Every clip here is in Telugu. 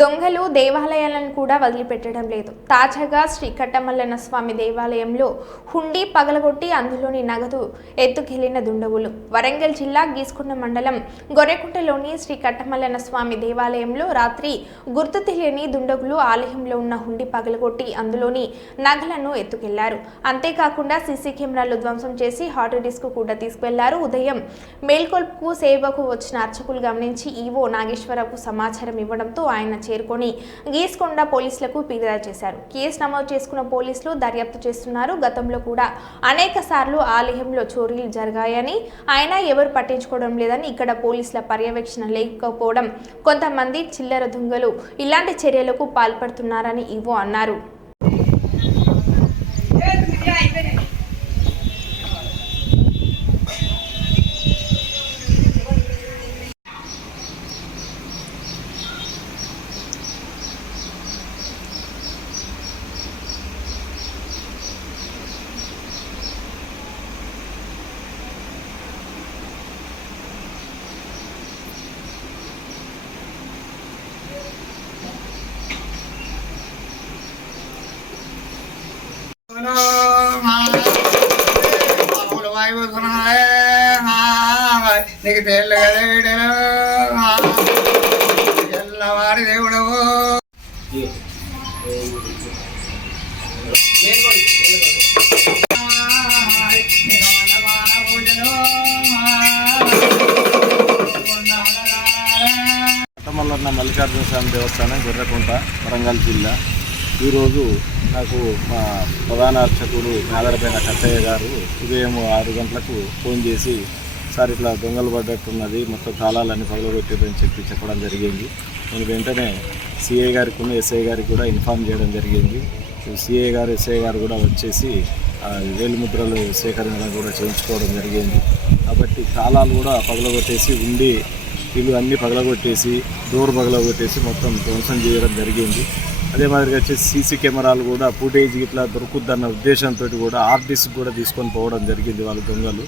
దొంగలు దేవాలయాలను కూడా వదిలిపెట్టడం లేదు. తాజాగా శ్రీ కట్టమల్లన్న స్వామి దేవాలయంలో హుండీ పగలగొట్టి అందులోని నగదు ఎత్తుకెళ్లిన దుండగులు. వరంగల్ జిల్లా గీసుకొండ మండలం గొర్రెకుంటలోని శ్రీ కట్టమల్లన్న స్వామి దేవాలయంలో రాత్రి గుర్తు తెలియని దుండగులు ఆలయంలో ఉన్న హుండీ పగలగొట్టి అందులోని నగలను ఎత్తుకెళ్లారు. అంతేకాకుండా సీసీ కెమెరాలు ధ్వంసం చేసి హార్డ్ డిస్క్ కూడా తీసుకెళ్లారు. ఉదయం మేల్కొల్పుకు సేవకు వచ్చిన అర్చకులు గమనించి ఈవో నాగేశ్వరరావుకు సమాచారం ఇవ్వడంతో ఆయన చేరుకొని గీసుకొండ పోలీసులకు ఫిర్యాదు చేశారు. కేసు నమోదు చేసుకున్న పోలీసులు దర్యాప్తు చేస్తున్నారు. గతంలో కూడా అనేక సార్లు ఆలయంలో చోరీలు జరిగాయని, ఆయన ఎవరు పట్టించుకోవడం లేదని, ఇక్కడ పోలీసుల పర్యవేక్షణ లేకపోవడం, కొంతమంది చిల్లర దొంగలు ఇలాంటి చర్యలకు పాల్పడుతున్నారని ఈవో అన్నారు. నీకు తెల్లగదేవిడను ఎల్లవారి దేవుడవు కట్టమల్లన్న మల్లికార్జున స్వామి దేవస్థానం గొర్రెకుంట వరంగల్ జిల్లా. ఈరోజు నాకు మా ప్రధాన అర్చకుడు నాదరపైన కట్టయ్య గారు ఉదయం 6 గంటలకు ఫోన్ చేసి, సార్ ఇట్లా దొంగలు పడ్డట్టున్నది, మొత్తం తాళాలన్నీ పగలగొట్టారని చెప్పడం జరిగింది. నేను వెంటనే సిఐ గారికి ఎస్ఐ గారికి కూడా ఇన్ఫార్మ్ చేయడం జరిగింది. సిఐ గారు ఎస్ఐ గారు కూడా వచ్చేసి వేలిముద్రలు సేకరణ కూడా చేయించుకోవడం జరిగింది. కాబట్టి తాళాలు కూడా పగలగొట్టేసి ఉండి ఇల్లు అన్నీ పగలగొట్టేసి డోర్ పగలగొట్టేసి మొత్తం ధ్వంసం చేయడం జరిగింది. అదే మాదిరిగా వచ్చేసి సీసీ కెమెరాలు కూడా ఫుటేజ్ ఇట్లా దొరుకుద్దన్న ఉద్దేశంతో కూడా ఆర్టిస్ట్ కూడా తీసుకొని పోవడం జరిగింది వాళ్ళ దొంగలు.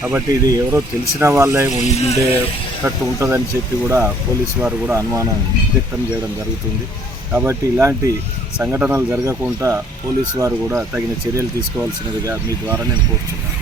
కాబట్టి ఇది ఎవరో తెలిసిన వాళ్ళే ఉండేటట్టు ఉంటుందని చెప్పి కూడా పోలీసు వారు కూడా అనుమానం వ్యక్తం చేయడం జరుగుతుంది. కాబట్టి ఇలాంటి సంఘటనలు జరగకుండా పోలీసు వారు కూడా తగిన చర్యలు తీసుకోవాల్సినదిగా మీ ద్వారా నేను కోరుతున్నాను.